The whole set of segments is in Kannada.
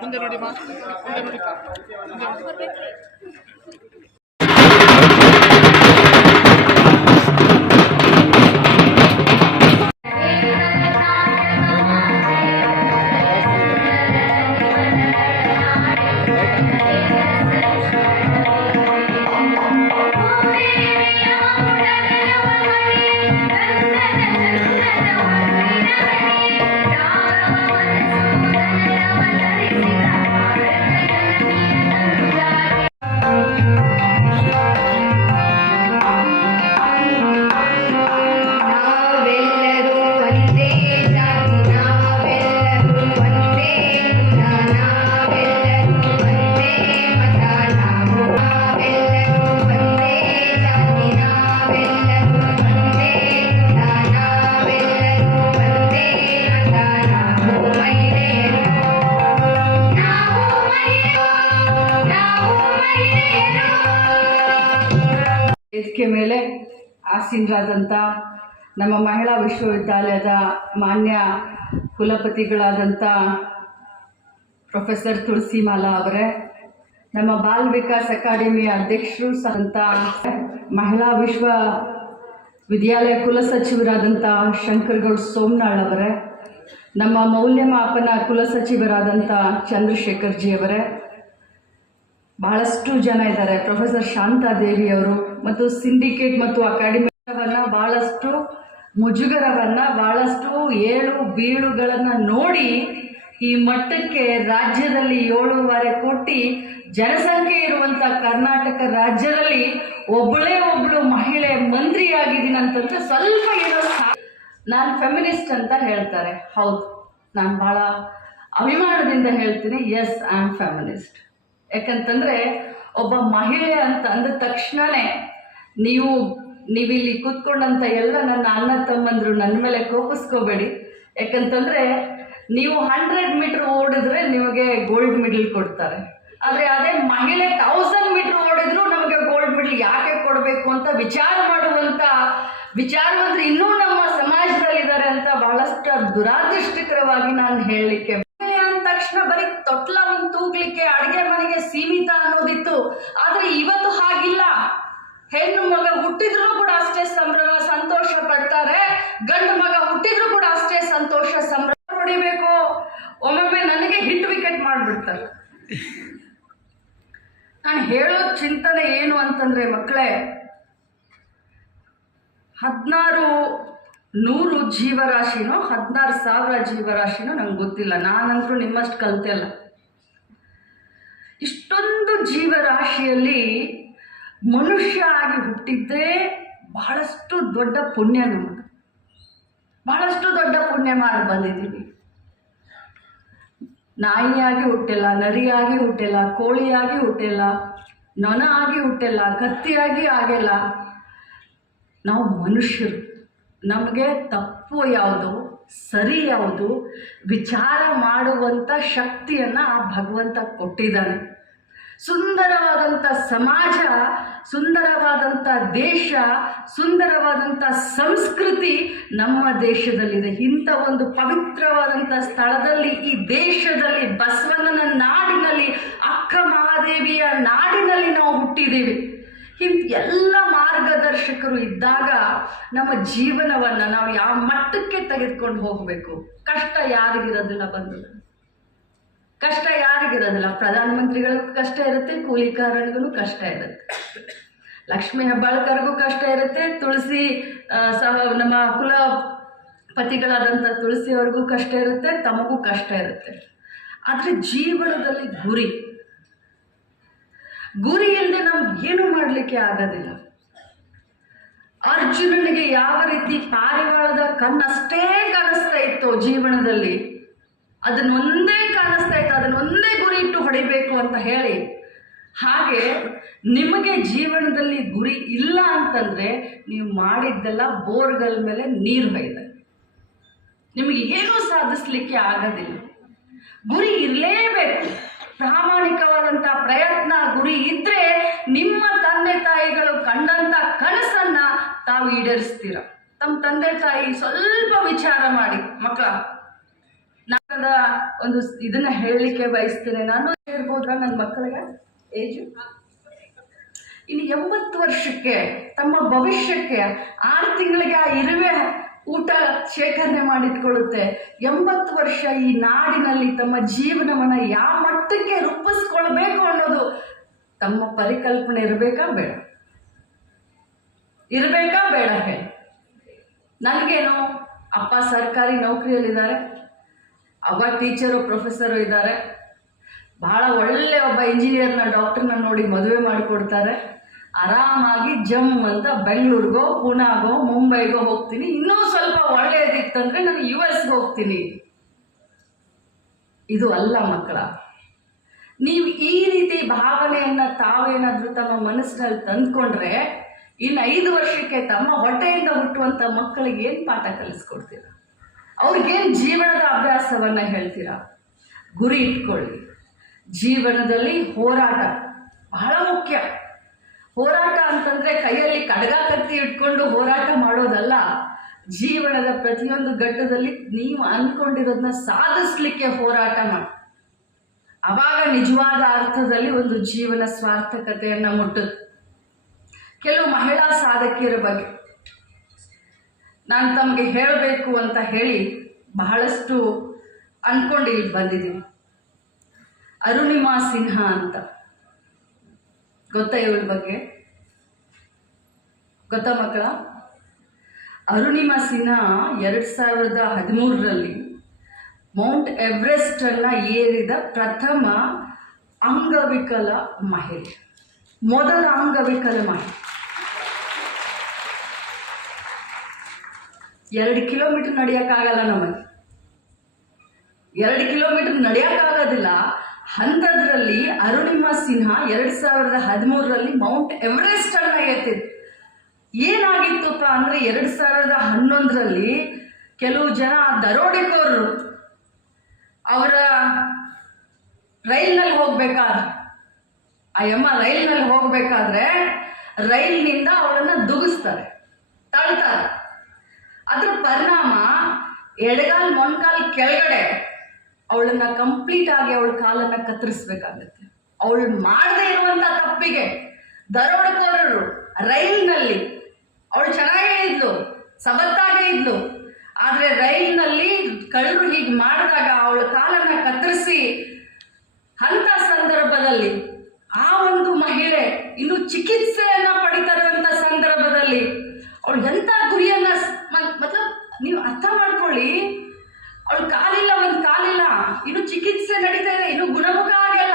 ಮುಂದೆ ನೋಡಿ ಮಾ, ಮುಂದೆ ನೋಡಿ. ವೇದಿಕೆ ಮೇಲೆ ಆಸೀನರಾದಂಥ ನಮ್ಮ ಮಹಿಳಾ ವಿಶ್ವವಿದ್ಯಾಲಯದ ಮಾನ್ಯ ಕುಲಪತಿಗಳಾದಂಥ ಪ್ರೊಫೆಸರ್ ತುಳಸಿಮಾಲಾ ಅವರೇ, ನಮ್ಮ ಬಾಲ್ ವಿಕಾಸ್ ಅಕಾಡೆಮಿಯ ಅಧ್ಯಕ್ಷರು ಸಹ ಮಹಿಳಾ ವಿಶ್ವವಿದ್ಯಾಲಯ ಕುಲಸಚಿವರಾದಂಥ ಶಂಕರಗೌಡ ಸೋಮನಾಳ್ ಅವರೇ, ನಮ್ಮ ಮೌಲ್ಯಮಾಪನ ಕುಲಸಚಿವರಾದಂಥ ಚಂದ್ರಶೇಖರ್ ಜಿ ಅವರೇ, ಬಹಳಷ್ಟು ಜನ ಇದ್ದಾರೆ, ಪ್ರೊಫೆಸರ್ ಶಾಂತಾದೇವಿ ಅವರು ಮತ್ತು ಸಿಂಡಿಕೇಟ್ ಮತ್ತು ಅಕಾಡೆಮಿವನ್ನು ಬಹಳಷ್ಟು ಮುಜುಗರವನ್ನು ಬಹಳಷ್ಟು ಏಳು ಬೀಳುಗಳನ್ನು ನೋಡಿ ಈ ಮಟ್ಟಕ್ಕೆ ರಾಜ್ಯದಲ್ಲಿ 7.5 ಕೋಟಿ ಜನಸಂಖ್ಯೆ ಇರುವಂಥ ಕರ್ನಾಟಕ ರಾಜ್ಯದಲ್ಲಿ ಒಬ್ಬಳು ಮಹಿಳೆ ಮಂತ್ರಿಯಾಗಿದ್ದೀನಿ ಅಂತಂದ್ರೆ ಸ್ವಲ್ಪ ಏನೋ ನಾನು ಫೆಮಿನಿಸ್ಟ್ ಅಂತ ಹೇಳ್ತಾರೆ. ಹೌದು, ನಾನು ಭಾಳ ಅಭಿಮಾನದಿಂದ ಹೇಳ್ತೀನಿ, ಎಸ್ ಐ ಆಮ್ ಫೆಮಿನಿಸ್ಟ್. ಯಾಕಂತಂದರೆ ಒಬ್ಬ ಮಹಿಳೆ ಅಂತ ಅಂದ ತಕ್ಷಣವೇ ನೀವಿಲ್ಲಿ ಕೂತ್ಕೊಂಡಂಥ ಎಲ್ಲ ನನ್ನ ಅಣ್ಣ ತಮ್ಮಂದರು ನನ್ನ ಮೇಲೆ ಕೋಪಿಸ್ಕೋಬೇಡಿ. ಯಾಕಂತಂದರೆ ನೀವು 100 ಮೀಟ್ರ್ ಓಡಿದ್ರೆ ನಿಮಗೆ ಗೋಲ್ಡ್ ಮೆಡಲ್ ಕೊಡ್ತಾರೆ, ಆದರೆ ಅದೇ ಮಹಿಳೆ 1000 ಮೀಟ್ರ್ ಓಡಿದ್ರು ನಮಗೆ ಗೋಲ್ಡ್ ಮೆಡಲ್ ಯಾಕೆ ಕೊಡಬೇಕು ಅಂತ ವಿಚಾರ ಮಾಡುವಂಥ ವಿಚಾರವಂತರು ಇನ್ನೂ ನಮ್ಮ ಸಮಾಜದಲ್ಲಿದ್ದಾರೆ ಅಂತ ಬಹಳಷ್ಟು ದುರಾದೃಷ್ಟಕರವಾಗಿ ನಾನು ಹೇಳಲಿಕ್ಕೆ. ಅಂದ ತಕ್ಷಣ ಬರೀ ತೊಟ್ಲವನ್ನು ತೂಗ್ಲಿಕ್ಕೆ ಅಡುಗೆ ಮನೆಗೆ ಸೀಮಿತ ಅನ್ನೋದಿತ್ತು, ಆದರೆ ಇವತ್ತು ಹಾಗಿಲ್ಲ. ಹೆಣ್ಣು ಮಗ ಹುಟ್ಟಿದ್ರು ಕೂಡ ಅಷ್ಟೇ ಸಂಭ್ರಮ ಸಂತೋಷ ಪಡ್ತಾರೆ, ಗಂಡು ಮಗ ಹುಟ್ಟಿದ್ರು ಕೂಡ ಅಷ್ಟೇ ಸಂತೋಷ ಸಂಭ್ರಮ. ಹೊಡಿಬೇಕು, ಒಮ್ಮೊಮ್ಮೆ ನನಗೆ ಹಿಟ್ ವಿಕೆಟ್ ಮಾಡಿಬಿಡ್ತಾರೆ. ನಾನು ಹೇಳೋ ಚಿಂತನೆ ಏನು ಅಂತಂದರೆ, ಮಕ್ಕಳೇ, 16,100 ಜೀವರಾಶಿನೋ 16,000 ಜೀವರಾಶಿನೋ ನಂಗೆ ಗೊತ್ತಿಲ್ಲ, ನಾನಂತರೂ ನಿಮ್ಮಷ್ಟು ಕಲ್ತಿಲ್ಲ. ಇಷ್ಟೊಂದು ಜೀವರಾಶಿಯಲ್ಲಿ ಮನುಷ್ಯ ಆಗಿ ಹುಟ್ಟಿದ್ದೇ ಬಹಳಷ್ಟು ದೊಡ್ಡ ಪುಣ್ಯ. ನಮಗೆ ಬಹಳಷ್ಟು ದೊಡ್ಡ ಪುಣ್ಯ ಮಾಡಿ ಬಂದಿದ್ದೀವಿ. ನಾಯಿಯಾಗಿ ಹುಟ್ಟಿಲ್ಲ, ನರಿಯಾಗಿ ಹುಟ್ಟಿಲ್ಲ, ಕೋಳಿಯಾಗಿ ಹುಟ್ಟಿಲ್ಲ, ನೊಣ ಆಗಿ ಹುಟ್ಟಿಲ್ಲ, ಕತ್ತಿಯಾಗಿ ಆಗಿಲ್ಲ. ನಾವು ಮನುಷ್ಯರು. ನಮಗೆ ತಪ್ಪು ಯಾವುದು ಸರಿ ಯಾವುದು ವಿಚಾರ ಮಾಡುವಂಥ ಶಕ್ತಿಯನ್ನು ಆ ಭಗವಂತ ಕೊಟ್ಟಿದ್ದಾನೆ. ಸುಂದರವಾದಂಥ ಸಮಾಜ, ಸುಂದರವಾದಂಥ ದೇಶ, ಸುಂದರವಾದಂಥ ಸಂಸ್ಕೃತಿ ನಮ್ಮ ದೇಶದಲ್ಲಿದೆ. ಇಂಥ ಒಂದು ಪವಿತ್ರವಾದಂಥ ಸ್ಥಳದಲ್ಲಿ, ಈ ದೇಶದಲ್ಲಿ, ಬಸವಣ್ಣನ ನಾಡಿನಲ್ಲಿ, ಅಕ್ಕ ಮಹಾದೇವಿಯ ನಾಡಿನಲ್ಲಿ ನಾವು ಹುಟ್ಟಿದ್ದೀವಿ. ಎಲ್ಲ ಮಾರ್ಗದರ್ಶಕರು ಇದ್ದಾಗ ನಮ್ಮ ಜೀವನವನ್ನು ನಾವು ಯಾವ ಮಟ್ಟಕ್ಕೆ ತೆಗೆದುಕೊಂಡು ಹೋಗಬೇಕು. ಕಷ್ಟ ಯಾರಿಗಿರೋದಿಲ್ಲ ಬಂದು, ಕಷ್ಟ ಯಾರಿಗಿರೋದಿಲ್ಲ. ಪ್ರಧಾನಮಂತ್ರಿಗಳಿಗೂ ಕಷ್ಟ ಇರುತ್ತೆ, ಕೂಲಿಕಾರರಿಗೂ ಕಷ್ಟ ಇರುತ್ತೆ, ಲಕ್ಷ್ಮೀ ಹೆಬ್ಬಾಳ್ಕರ್ಗೂ ಕಷ್ಟ ಇರುತ್ತೆ, ತುಳಸಿ ನಮ್ಮ ಕುಲಪತಿಗಳಾದಂಥ ತುಳಸಿಯವ್ರಿಗೂ ಕಷ್ಟ ಇರುತ್ತೆ, ತಮಗೂ ಕಷ್ಟ ಇರುತ್ತೆ. ಆದರೆ ಜೀವನದಲ್ಲಿ ಗುರಿ ಇಲ್ಲದೆ ನಾವು ಏನು ಮಾಡಲಿಕ್ಕೆ ಆಗೋದಿಲ್ಲ. ಅರ್ಜುನನಿಗೆ ಯಾವ ರೀತಿ ಪಾರಿವಾಳದ ಕಣ್ಣಷ್ಟೇ ಕಾಣಿಸ್ತಾ ಇತ್ತು ಜೀವನದಲ್ಲಿ, ಅದನ್ನೊಂದೇ ಕಾಣಿಸ್ತಾ ಇತ್ತು, ಅದನ್ನೊಂದೇ ಗುರಿ ಇಟ್ಟು ಹೊಡಿಬೇಕು ಅಂತ ಹೇಳಿ, ಹಾಗೆ ನಿಮಗೆ ಜೀವನದಲ್ಲಿ ಗುರಿ ಇಲ್ಲ ಅಂತಂದರೆ ನೀವು ಮಾಡಿದ್ದೆಲ್ಲ ಬೋರ್ಗಲ್ ಮೇಲೆ ನೀರು ಹೊಯ್ದೆ, ನಿಮಗೆ ಏನೂ ಸಾಧಿಸಲಿಕ್ಕೆ ಆಗೋದಿಲ್ಲ. ಗುರಿ ಇರಲೇಬೇಕು. ಪ್ರಾಮಾಣಿಕವಾದಂಥ ಪ್ರಯತ್ನ, ಗುರಿ ಇದ್ದರೆ ನಿಮ್ಮ ತಂದೆ ತಾಯಿ ಈಡೇರಿಸ್ತೀರ? ತಮ್ಮ ತಂದೆ ತಾಯಿ ಸ್ವಲ್ಪ ವಿಚಾರ ಮಾಡಿ ಮಕ್ಕಳ. ನಾನದ ಒಂದು ಇದನ್ನ ಹೇಳಲಿಕ್ಕೆ ಬಯಸ್ತೇನೆ. ನಾನು ಹೇಳ್ಬೋದ್ರ ನನ್ನ ಮಕ್ಕಳಿಗೆ ಏಜು ಇನ್ನು 80 ವರ್ಷಕ್ಕೆ ತಮ್ಮ ಭವಿಷ್ಯಕ್ಕೆ 6 ತಿಂಗಳಿಗೆ ಆ ಇರುವೆ ಊಟ ಶೇಖರಣೆ ಮಾಡಿಟ್ಕೊಳ್ಳುತ್ತೆ. 80 ವರ್ಷ ಈ ನಾಡಿನಲ್ಲಿ ತಮ್ಮ ಜೀವನವನ್ನು ಯಾವ ಮಟ್ಟಕ್ಕೆ ರೂಪಿಸ್ಕೊಳ್ಬೇಕು ಅನ್ನೋದು ತಮ್ಮ ಪರಿಕಲ್ಪನೆ ಇರಬೇಕಾ ಬೇಡ? ಇರಬೇಕಾ ಬೇಡ? ಹೇಳಿ. ನನಗೇನು ಅಪ್ಪ ಸರ್ಕಾರಿ ನೌಕರಿಯಲ್ಲಿದ್ದಾರೆ, ಅವ್ವ ಟೀಚರು ಪ್ರೊಫೆಸರು ಇದ್ದಾರೆ, ಬಹಳ ಒಳ್ಳೆ ಒಬ್ಬ ಇಂಜಿನಿಯರ್ನ ಡಾಕ್ಟರ್ನ ನೋಡಿ ಮದುವೆ ಮಾಡಿಕೊಡ್ತಾರೆ. ಆರಾಮಾಗಿ ಜಮ್ ಅಂತ ಬೆಂಗಳೂರಿಗೋ ಪುಣಾಗೋ ಮುಂಬೈಗೋ ಹೋಗ್ತೀನಿ. ಇನ್ನೂ ಸ್ವಲ್ಪ ಒಳ್ಳೆಯದಿತ್ತಂದ್ರೆ ನಾನು US ಹೋಗ್ತೀನಿ. ಇದು ಅಲ್ಲ ಮಕ್ಕಳ. ನೀವು ಈ ರೀತಿ ಭಾವನೆಯನ್ನ ತಾವೇನಾದ್ರೂ ತಮ್ಮ ಮನಸ್ಸಿನಲ್ಲಿ ತಂದ್ಕೊಂಡ್ರೆ ಇನ್ನು 5 ವರ್ಷಕ್ಕೆ ತಮ್ಮ ಹೊಟ್ಟೆಯಿಂದ ಹುಟ್ಟುವಂಥ ಮಕ್ಕಳಿಗೆ ಏನು ಪಾಠ ಕಲಿಸ್ಕೊಡ್ತೀರ? ಅವ್ರಿಗೇನು ಜೀವನದ ಅಭ್ಯಾಸವನ್ನ ಹೇಳ್ತೀರಾ? ಗುರಿ ಇಟ್ಕೊಳ್ಳಿ. ಜೀವನದಲ್ಲಿ ಹೋರಾಟ ಬಹಳ ಮುಖ್ಯ. ಹೋರಾಟ ಅಂತಂದ್ರೆ ಕೈಯಲ್ಲಿ ಕಡಗ ಕತ್ತಿ ಇಟ್ಕೊಂಡು ಹೋರಾಟ ಮಾಡೋದಲ್ಲ. ಜೀವನದ ಪ್ರತಿಯೊಂದು ಘಟ್ಟದಲ್ಲಿ ನೀವು ಅಂದ್ಕೊಂಡಿರೋದನ್ನ ಸಾಧಿಸ್ಲಿಕ್ಕೆ ಹೋರಾಟ ಮಾಡಿ. ಅವಾಗ ನಿಜವಾದ ಅರ್ಥದಲ್ಲಿ ಒಂದು ಜೀವನ ಸಾರ್ಥಕತೆಯನ್ನ ಮುಟ್ಟುತ್ತೆ. ಕೆಲವು ಮಹಿಳಾ ಸಾಧಕಿಯರ ಬಗ್ಗೆ ನಾನು ತಮಗೆ ಹೇಳಬೇಕು ಅಂತ ಹೇಳಿ ಬಹಳಷ್ಟು ಅಂದ್ಕೊಂಡು ಇಲ್ಲಿ ಬಂದಿದ್ದೀನಿ. ಅರುಣಿಮಾ ಸಿನ್ಹಾ ಅಂತ ಗೊತ್ತಾ? ಇವಳ ಬಗ್ಗೆ ಗೊತ್ತಾ ಮಕ್ಕಳ? ಅರುಣಿಮಾ ಸಿನ್ಹಾ 2013ರಲ್ಲಿ ಮೌಂಟ್ ಎವರೆಸ್ಟ್ ಅನ್ನ ಏರಿದ ಪ್ರಥಮ ಅಂಗವಿಕಲ ಮಹಿಳೆ, ಮೊದಲ ಅಂಗವಿಕಲ ಮಹಿಳೆ. 2 ಕಿಲೋಮೀಟರ್ ನಡೆಯೋಕ್ಕಾಗಲ್ಲ ನಮಗೆ, 2 ಕಿಲೋಮೀಟರ್ ನಡೆಯೋಕ್ಕಾಗೋದಿಲ್ಲ. ಅಂಥದ್ರಲ್ಲಿ ಅರುಣಿಮಾ ಸಿನ್ಹಾ 2013ರಲ್ಲಿ ಮೌಂಟ್ ಎವರೆಸ್ಟ್ ಅನ್ನ ಎತ್ತಿದ್ರು. ಏನಾಗಿತ್ತಪ್ಪ ಅಂದರೆ 2011ರಲ್ಲಿ ಕೆಲವು ಜನ ದರೋಡೆಕೋರರು ಅವರ ರೈಲ್ನಲ್ಲಿ ಹೋಗ್ಬೇಕಾದ್ರೆ, ಆ ಯಮ್ಮ ರೈಲ್ನಲ್ಲಿ ಹೋಗ್ಬೇಕಾದ್ರೆ ರೈಲ್ನಿಂದ ಅವಳನ್ನು ದುಗಿಸ್ತಾರೆ, ತಳ್ತಾರೆ. ಅದರ ಪರಿಣಾಮ ಎಡಗಾಲ್ ಮೊಣಕಾಲ್ ಕೆಳಗಡೆ ಅವಳನ್ನ ಕಂಪ್ಲೀಟ್ ಆಗಿ ಅವಳ ಕಾಲನ್ನ ಕತ್ತರಿಸ್ಬೇಕಾಗತ್ತೆ. ಅವಳು ಮಾಡದೇ ಇರುವಂತ ತಪ್ಪಿಗೆ ದರೋಡೆಕೋರರು ರೈಲ್ನಲ್ಲಿ, ಅವಳು ಚೆನ್ನಾಗೇ ಇದ್ಲು, ಸಬತ್ತಾಗೇ ಇದ್ಲು, ಆದ್ರೆ ರೈಲ್ನಲ್ಲಿ ಕಳ್ಳರು ಹೀಗೆ ಮಾಡಿದಾಗ ಅವಳ ಕಾಲನ್ನ ಕತ್ತರಿಸಿ, ಅಂತ ಸಂದರ್ಭದಲ್ಲಿ ಆ ಒಂದು ಮಹಿಳೆ ಇನ್ನು ಚಿಕಿತ್ಸೆಯನ್ನ ಪಡಿತಾ ಇರುವಂತ ಸಂದರ್ಭದಲ್ಲಿ ಅವಳು ಎಂತ ಗುರಿಯನ್ನ ನೀವು ಅರ್ಥ ಮಾಡ್ಕೊಳ್ಳಿ. ಅವಳು ಕಾಲಿಲ್ಲ, ಒಂದು ಕಾಲಿಲ್ಲ, ಇನ್ನು ಚಿಕಿತ್ಸೆ ನಡೀತಾ ಇದೆ, ಇನ್ನು ಗುಣಮುಖ ಆಗಿಲ್ಲ.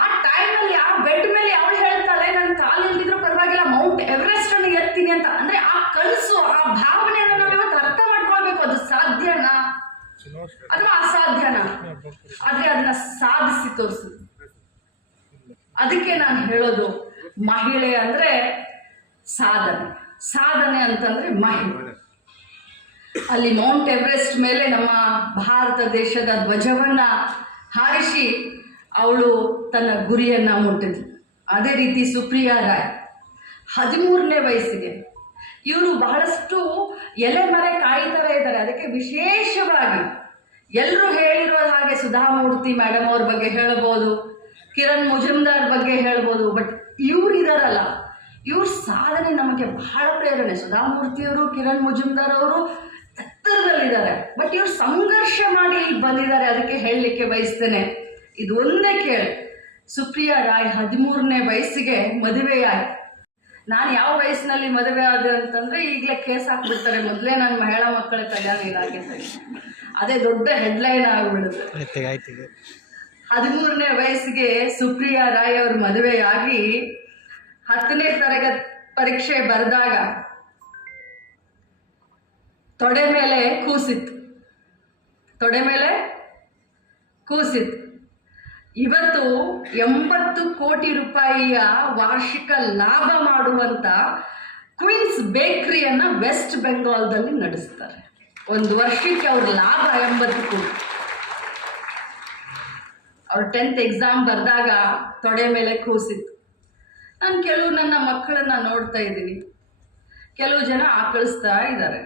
ಆ ಟೈಮಲ್ಲಿ ಆ ಬೆಡ್ ಮೇಲೆ ಅವಳು ಹೇಳ್ತಾಳೆ ನನ್ನ ಕಾಲಿಲ್ದಿದ್ರು ಪರವಾಗಿಲ್ಲ, ಮೌಂಟ್ ಎವರೆಸ್ಟ್ ಅನ್ನು ಎತ್ತೀನಿ ಅಂತ. ಅಂದ್ರೆ ಆ ಕನಸು, ಆ ಭಾವನೆಯನ್ನು ನಾವು ಇವತ್ತು ಅರ್ಥ ಮಾಡ್ಕೊಳ್ಬೇಕು. ಅದು ಸಾಧ್ಯನಾ ಅಥವಾ ಅಸಾಧ್ಯನಾ? ಆದ್ರೆ ಅದನ್ನ ಸಾಧಿಸಿ ತೋರಿಸಿದ್ರು. ಅದಕ್ಕೆ ನಾನು ಹೇಳೋದು, ಮಹಿಳೆ ಅಂದ್ರೆ ಸಾಧನೆ, ಸಾಧನೆ ಅಂತಂದ್ರೆ ಮಹಿಳೆ. ಅಲ್ಲಿ ಮೌಂಟ್ ಎವರೆಸ್ಟ್ ಮೇಲೆ ನಮ್ಮ ಭಾರತ ದೇಶದ ಧ್ವಜವನ್ನ ಹಾರಿಸಿ ಅವಳು ತನ್ನ ಗುರಿಯನ್ನ ಮುಟ್ಟಿದ್ಲು. ಅದೇ ರೀತಿ ಸುಪ್ರಿಯಾ ರಾಯ್ 13ನೇ ವಯಸ್ಸಿಗೆ ಇವರು ಬಹಳಷ್ಟು ಎಲೆಮರೆ ಕಾಯಿ ಥರ ಇದ್ದಾರೆ. ಅದಕ್ಕೆ ವಿಶೇಷವಾಗಿ ಎಲ್ಲರೂ ಹೇಳಿರೋ ಹಾಗೆ ಸುಧಾಮೂರ್ತಿ ಮೇಡಮ್ ಅವ್ರ ಬಗ್ಗೆ ಹೇಳ್ಬೋದು, ಕಿರಣ್ ಮುಜುಮ್ದಾರ್ ಬಗ್ಗೆ ಹೇಳ್ಬೋದು. ಬಟ್ ಇವ್ರು ಇದಾರಲ್ಲ, ಇವ್ರ ಸಾಧನೆ ನಮಗೆ ಬಹಳ ಪ್ರೇರಣೆ. ಸುಧಾಮೂರ್ತಿಯವರು, ಕಿರಣ್ ಮುಜುಮ್ದಾರ್ ಅವರು ಎತ್ತರದಲ್ಲಿದ್ದಾರೆ, ಬಟ್ ಇವ್ರು ಸಂಘರ್ಷ ಮಾಡಿ ಇಲ್ಲಿ ಬಂದಿದ್ದಾರೆ. ಅದಕ್ಕೆ ಹೇಳಲಿಕ್ಕೆ ಬಯಸ್ತೇನೆ, ಇದು ಒಂದೇ ಕೇಳಿ. ಸುಪ್ರಿಯಾ ರಾಯ್ 13ನೇ ವಯಸ್ಸಿಗೆ ಮದುವೆಯಾಗಿ, ನಾನು ಯಾವ ವಯಸ್ಸಿನಲ್ಲಿ ಮದುವೆ ಆದೆ ಅಂತಂದ್ರೆ ಈಗಲೇ ಕೇಸ್ ಹಾಕ್ಬಿಡ್ತಾರೆ, ಮೊದಲೇ ನನ್ನ ಮಹಿಳಾ ಮಕ್ಕಳ ಕಲ್ಯಾಣ ಇಲಾಖೆ, ಅದೇ ದೊಡ್ಡ ಹೆಡ್ಲೈನ್ ಆಗಿಬಿಡುತ್ತೆ. 13ನೇ ವಯಸ್ಸಿಗೆ ಸುಪ್ರಿಯಾ ರಾಯ್ ಅವರು ಮದುವೆಯಾಗಿ 10ನೇ ತರಗತಿ ಪರೀಕ್ಷೆ ಬರೆದಾಗ ತೊಡೆ ಮೇಲೆ ಕೂಸಿತ್ತು, ತೊಡೆ ಮೇಲೆ ಕೂಸಿತ್ತು. ಇವತ್ತು 80 ಕೋಟಿ ರೂಪಾಯಿಯ ವಾರ್ಷಿಕ ಲಾಭ ಮಾಡುವಂತ ಕ್ವೀನ್ಸ್ ಬೇಕರಿಯನ್ನ ವೆಸ್ಟ್ ಬೆಂಗಾಲ್ದಲ್ಲಿ ನಡೆಸ್ತಾರೆ. ಒಂದು ವರ್ಷಕ್ಕೆ ಅವ್ರ ಲಾಭ 80 ಕೋಟಿ. ಅವ್ರು 10th ಎಕ್ಸಾಮ್ ಬರೆದಾಗ ತೊಡೆ ಮೇಲೆ ಕೂಸಿತ್ತು. ನಾನು ಕೆಲವು ನನ್ನ ಮಕ್ಕಳನ್ನ ನೋಡ್ತಾ ಇದ್ದೀನಿ, ಕೆಲವು ಜನ ಆಕಳಿಸ್ತಾ ಇದ್ದಾರೆ,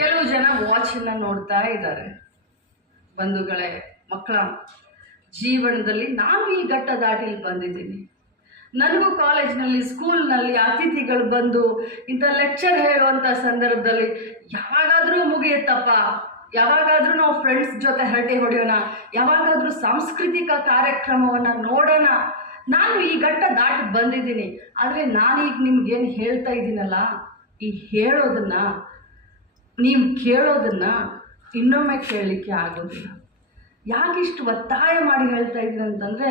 ಕೆಲವು ಜನ ವಾಚನ್ನು ನೋಡ್ತಾ ಇದ್ದಾರೆ. ಬಂಧುಗಳೇ, ಮಕ್ಕಳ ಜೀವನದಲ್ಲಿ ನಾನು ಈ ಘಟ್ಟ ದಾಟಿ ಬಂದಿದ್ದೀನಿ. ನನಗೂ ಕಾಲೇಜ್ನಲ್ಲಿ, ಸ್ಕೂಲ್ನಲ್ಲಿ ಅತಿಥಿಗಳು ಬಂದು ಇಂಥ ಲೆಕ್ಚರ್ ಹೇಳುವಂಥ ಸಂದರ್ಭದಲ್ಲಿ ಯಾವಾಗಾದರೂ ಮುಗಿಯುತ್ತಪ್ಪ, ಯಾವಾಗಾದರೂ ನಾವು ಫ್ರೆಂಡ್ಸ್ ಜೊತೆ ಹರಟೆ ಹೊಡೆಯೋಣ, ಯಾವಾಗಾದರೂ ಸಾಂಸ್ಕೃತಿಕ ಕಾರ್ಯಕ್ರಮವನ್ನು ನೋಡೋಣ, ನಾನು ಈ ಘಟ್ಟ ದಾಟಿ ಬಂದಿದ್ದೀನಿ. ಆದರೆ ನಾನೀಗ ನಿಮ್ಗೇನು ಹೇಳ್ತಾ ಇದ್ದೀನಲ್ಲ, ಈ ಹೇಳೋದನ್ನು, ನೀವು ಕೇಳೋದನ್ನು ಇನ್ನೊಮ್ಮೆ ಕೇಳಲಿಕ್ಕೆ ಆಗೋದಿಲ್ಲ. ಯಾಕಿಷ್ಟು ಒತ್ತಾಯ ಮಾಡಿ ಹೇಳ್ತಾ ಇದ್ದೀನಿ ಅಂತಂದರೆ,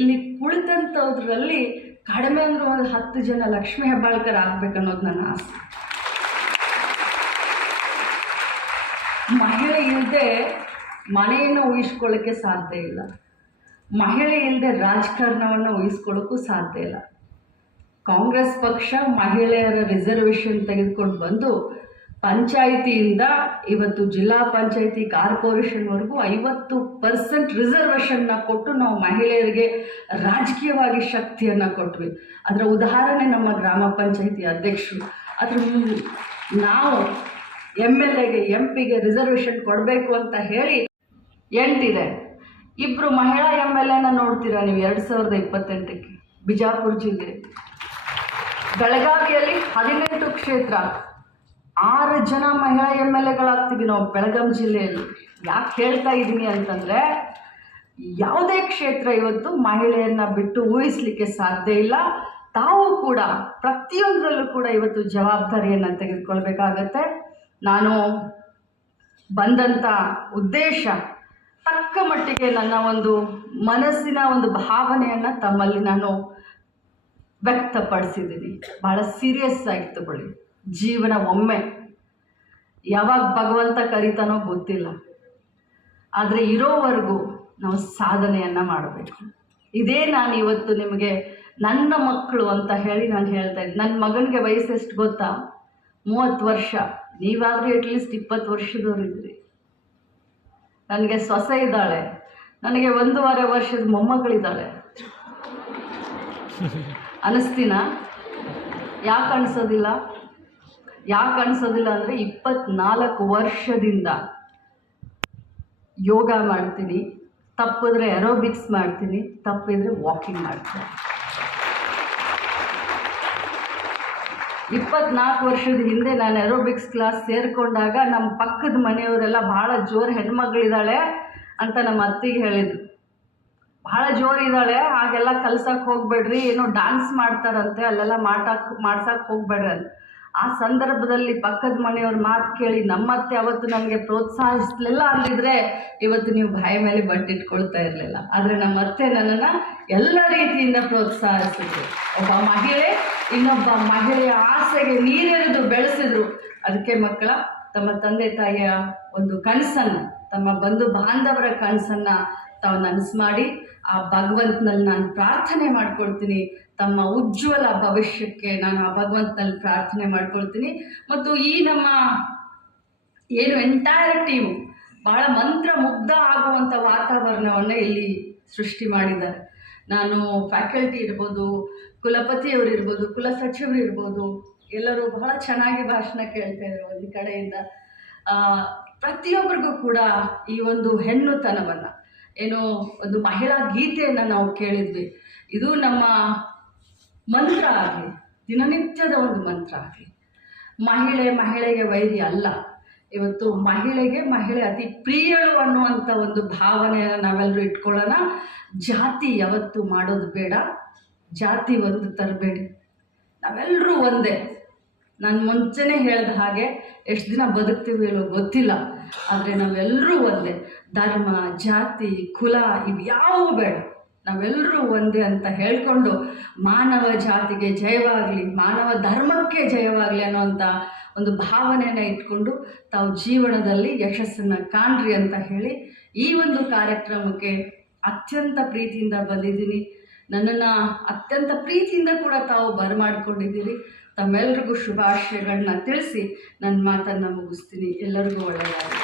ಇಲ್ಲಿ ಕುಳಿತಂಥದ್ರಲ್ಲಿ ಕಡಿಮೆ ಅಂದರೆ ಒಂದು 10 ಜನ ಲಕ್ಷ್ಮೀ ಹೆಬ್ಬಾಳ್ಕರ್ ಆಗಬೇಕನ್ನೋದು ನನ್ನ ಆಸೆ. ಮಹಿಳೆ ಇಲ್ಲದೆ ಮನೆಯನ್ನು ಊಹಿಸ್ಕೊಳ್ಳೋಕ್ಕೆ ಸಾಧ್ಯ ಇಲ್ಲ, ಮಹಿಳೆ ಇಲ್ಲದೆ ರಾಜಕಾರಣವನ್ನು ಊಹಿಸ್ಕೊಳ್ಳೋಕ್ಕೂ ಸಾಧ್ಯ ಇಲ್ಲ. ಕಾಂಗ್ರೆಸ್ ಪಕ್ಷ ಮಹಿಳೆಯರ ರಿಸರ್ವೇಷನ್ ತೆಗೆದುಕೊಂಡು ಬಂದು ಪಂಚಾಯಿತಿಯಿಂದ ಇವತ್ತು ಜಿಲ್ಲಾ ಪಂಚಾಯಿತಿ ಕಾರ್ಪೊರೇಷನ್ವರೆಗೂ 50% ರಿಸರ್ವೇಷನ್ನ ಕೊಟ್ಟು ನಾವು ಮಹಿಳೆಯರಿಗೆ ರಾಜಕೀಯವಾಗಿ ಶಕ್ತಿಯನ್ನು ಕೊಟ್ವಿ. ಅದರ ಉದಾಹರಣೆ ನಮ್ಮ ಗ್ರಾಮ ಪಂಚಾಯಿತಿ ಅಧ್ಯಕ್ಷರು. ಅದ್ರ ನಾವು MLAಗೆ MP ಗೆ ರಿಸರ್ವೇಷನ್ ಕೊಡಬೇಕು ಅಂತ ಹೇಳಿ 8 ಇದೆ. 2 ಮಹಿಳಾ MLAನ ನೋಡ್ತೀರಾ ನೀವು 2028ಕ್ಕೆ ಬಿಜಾಪುರ ಜಿಲ್ಲೆ. ಬೆಳಗಾವಿಯಲ್ಲಿ 18 ಕ್ಷೇತ್ರ, 6 ಜನ ಮಹಿಳಾ MLAಗಳಾಗ್ತೀವಿ ನಾವು ಬೆಳಗಾವಿ ಜಿಲ್ಲೆಯಲ್ಲಿ. ಯಾಕೆ ಹೇಳ್ತಾ ಇದ್ದೀನಿ ಅಂತಂದರೆ, ಯಾವುದೇ ಕ್ಷೇತ್ರ ಇವತ್ತು ಮಹಿಳೆಯನ್ನು ಬಿಟ್ಟು ಊಹಿಸಲಿಕ್ಕೆ ಸಾಧ್ಯ ಇಲ್ಲ. ತಾವು ಕೂಡ ಪ್ರತಿಯೊಂದರಲ್ಲೂ ಕೂಡ ಇವತ್ತು ಜವಾಬ್ದಾರಿಯನ್ನು ತೆಗೆದುಕೊಳ್ಬೇಕಾಗತ್ತೆ. ನಾನು ಬಂದಂಥ ಉದ್ದೇಶ ತಕ್ಕ ಮಟ್ಟಿಗೆ ನನ್ನ ಒಂದು ಮನಸ್ಸಿನ ಒಂದು ಭಾವನೆಯನ್ನು ತಮ್ಮಲ್ಲಿ ನಾನು ವ್ಯಕ್ತಪಡಿಸಿದ್ದೀನಿ. ಭಾಳ ಸೀರಿಯಸ್ ಆಗಿ ತಗೊಳ್ಳಿ. ಜೀವನ ಒಮ್ಮೆ, ಯಾವಾಗ ಭಗವಂತ ಕರೀತಾನೋ ಗೊತ್ತಿಲ್ಲ, ಆದರೆ ಇರೋವರೆಗೂ ನಾವು ಸಾಧನೆಯನ್ನು ಮಾಡಬೇಕು. ಇದೇ ನಾನು ಇವತ್ತು ನಿಮಗೆ ನನ್ನ ಮಕ್ಕಳು ಅಂತ ಹೇಳಿ ನಾನು ಹೇಳ್ತಾ ಇದ್ದೀನಿ. ನನ್ನ ಮಗನಿಗೆ ವಯಸ್ಸು ಎಷ್ಟು ಗೊತ್ತಾ? 30 ವರ್ಷ. ನೀವಾದರೂ ಅಟ್ಲೀಸ್ಟ್ 20 ವರ್ಷದವ್ರು ಇದ್ರಿ. ನನಗೆ ಸೊಸೆ ಇದ್ದಾಳೆ, ನನಗೆ 1.5 ವರ್ಷದ ಮೊಮ್ಮಗಳಿದ್ದಾಳೆ. ಅನಿಸ್ತೀನ? ಯಾಕೆ ಅನಿಸೋದಿಲ್ಲ? ಅಂದರೆ 24 ವರ್ಷದಿಂದ ಯೋಗ ಮಾಡ್ತೀನಿ, ತಪ್ಪಿದ್ರೆ ಏರೋಬಿಕ್ಸ್ ಮಾಡ್ತೀನಿ, ತಪ್ಪಿದ್ರೆ ವಾಕಿಂಗ್ ಮಾಡ್ತೀನಿ. 24 ವರ್ಷದ ಹಿಂದೆ ನಾನು ಏರೋಬಿಕ್ಸ್ ಕ್ಲಾಸ್ ಸೇರಿಕೊಂಡಾಗ ನಮ್ಮ ಪಕ್ಕದ ಮನೆಯವರೆಲ್ಲ ಭಾಳ ಜೋರು ಹೆಣ್ಮಗಳಿದ್ದಾಳೆ ಅಂತ ನಮ್ಮ ಅತ್ತಿಗೆ ಹೇಳಿದರು. ಭಾಳ ಜೋರಿದ್ದಾಳೆ, ಹಾಗೆಲ್ಲ ಕಲ್ಸಕ್ಕೆ ಹೋಗ್ಬೇಡ್ರಿ, ಏನೋ ಡ್ಯಾನ್ಸ್ ಮಾಡ್ತಾರಂತೆ, ಅಲ್ಲೆಲ್ಲ ಮಾಡ್ಸಕ್ಕೆ ಹೋಗ್ಬೇಡ್ರಿ ಅಂತ. ಆ ಸಂದರ್ಭದಲ್ಲಿ ಪಕ್ಕದ ಮನೆಯವ್ರ ಮಾತು ಕೇಳಿ ನಮ್ಮತ್ತೆ ಅವತ್ತು ನನಗೆ ಪ್ರೋತ್ಸಾಹಿಸಲಿಲ್ಲ ಅಂದಿದ್ರೆ ಇವತ್ತು ನೀವು ಬಾಯಿ ಮೇಲೆ ಬಟ್ಟಿಟ್ಕೊಳ್ತಾ ಇರಲಿಲ್ಲ. ಆದರೆ ನಮ್ಮ ಅತ್ತೆ ನನ್ನನ್ನು ಎಲ್ಲ ರೀತಿಯಿಂದ ಪ್ರೋತ್ಸಾಹಿಸಿದ್ರು. ಒಬ್ಬ ಮಹಿಳೆ ಇನ್ನೊಬ್ಬ ಮಹಿಳೆಯ ಆಸೆಗೆ ನೀರೆರೆದು ಬೆಳೆಸಿದ್ರು. ಅದಕ್ಕೆ ಮಕ್ಕಳ ತಮ್ಮ ತಂದೆ ತಾಯಿಯ ಒಂದು ಕನಸನ್ನು, ತಮ್ಮ ಬಂಧು ಬಾಂಧವರ ಕನಸನ್ನು ತಾವು ನನಸು ಮಾಡಿ ಆ ಭಗವಂತನಲ್ಲಿ ನಾನು ಪ್ರಾರ್ಥನೆ ಮಾಡ್ಕೊಳ್ತೀನಿ. ತಮ್ಮ ಉಜ್ವಲ ಭವಿಷ್ಯಕ್ಕೆ ನಾನು ಆ ಭಗವಂತನಲ್ಲಿ ಪ್ರಾರ್ಥನೆ ಮಾಡ್ಕೊಳ್ತೀನಿ. ಮತ್ತು ಈ ನಮ್ಮ ಏನು ಎಂಟೈರ್ ಟೀಮು ಭಾಳ ಮಂತ್ರ ಮುಗ್ಧ ಆಗುವಂಥ ವಾತಾವರಣವನ್ನು ಇಲ್ಲಿ ಸೃಷ್ಟಿ ಮಾಡಿದ್ದಾರೆ. ನಾನು ಫ್ಯಾಕಲ್ಟಿ ಇರ್ಬೋದು, ಕುಲಪತಿಯವರು ಇರ್ಬೋದು, ಕುಲಸಚಿವರು ಇರ್ಬೋದು, ಎಲ್ಲರೂ ಬಹಳ ಚೆನ್ನಾಗಿ ಭಾಷಣ ಕೇಳ್ತಾ ಇದ್ರು ಒಂದು ಕಡೆಯಿಂದ. ಪ್ರತಿಯೊಬ್ಬರಿಗೂ ಕೂಡ ಈ ಒಂದು ಹೆಣ್ಣುತನವನ್ನು, ಏನೋ ಒಂದು ಮಹಿಳಾ ಗೀತೆಯನ್ನು ನಾವು ಕೇಳಿದ್ವಿ. ಇದು ನಮ್ಮ ಮಂತ್ರ ಆಗಲಿ, ದಿನನಿತ್ಯದ ಒಂದು ಮಂತ್ರ ಆಗಲಿ. ಮಹಿಳೆಗೆ ವೈರಿ ಅಲ್ಲ. ಇವತ್ತು ಮಹಿಳೆ ಅತಿ ಪ್ರಿಯಳು ಅನ್ನುವಂಥ ಒಂದು ಭಾವನೆಯನ್ನು ನಾವೆಲ್ಲರೂ ಇಟ್ಕೊಳ್ಳೋಣ. ಜಾತಿ ಯಾವತ್ತು ಮಾಡೋದು ಬೇಡ, ಜಾತಿ ಒಂದು ತರಬೇಡಿ, ನಾವೆಲ್ಲರೂ ಒಂದೇ. ನಾನು ಮುಂಚೆನೇ ಹೇಳಿದ ಹಾಗೆ ಎಷ್ಟು ದಿನ ಬದುಕ್ತೀವಿ ಹೇಳೋ ಗೊತ್ತಿಲ್ಲ, ಆದರೆ ನಾವೆಲ್ಲರೂ ಒಂದೇ. ಧರ್ಮ, ಜಾತಿ, ಕುಲ ಇವ್ಯಾವೂ ಬೇಡ, ನಾವೆಲ್ಲರೂ ಒಂದೇ ಅಂತ ಹೇಳ್ಕೊಂಡು ಮಾನವ ಜಾತಿಗೆ ಜಯವಾಗಲಿ, ಮಾನವ ಧರ್ಮಕ್ಕೆ ಜಯವಾಗಲಿ ಅನ್ನೋಂಥ ಒಂದು ಭಾವನೆಯನ್ನು ಇಟ್ಕೊಂಡು ತಾವು ಜೀವನದಲ್ಲಿ ಯಶಸ್ಸನ್ನು ಕಾಣ್ರಿ ಅಂತ ಹೇಳಿ ಈ ಒಂದು ಕಾರ್ಯಕ್ರಮಕ್ಕೆ ಅತ್ಯಂತ ಪ್ರೀತಿಯಿಂದ ಬಂದಿದ್ದೀನಿ. ನನ್ನನ್ನು ಅತ್ಯಂತ ಪ್ರೀತಿಯಿಂದ ಕೂಡ ತಾವು ಬರಮಾಡಿಕೊಂಡಿದ್ದೀರಿ. ತಮ್ಮೆಲ್ಲರಿಗೂ ಶುಭಾಶಯಗಳನ್ನ ತಿಳಿಸಿ ನನ್ನ ಮಾತನ್ನು ಮುಗಿಸ್ತೀನಿ. ಎಲ್ಲರಿಗೂ ಒಳ್ಳೆಯದಾಗಲಿ.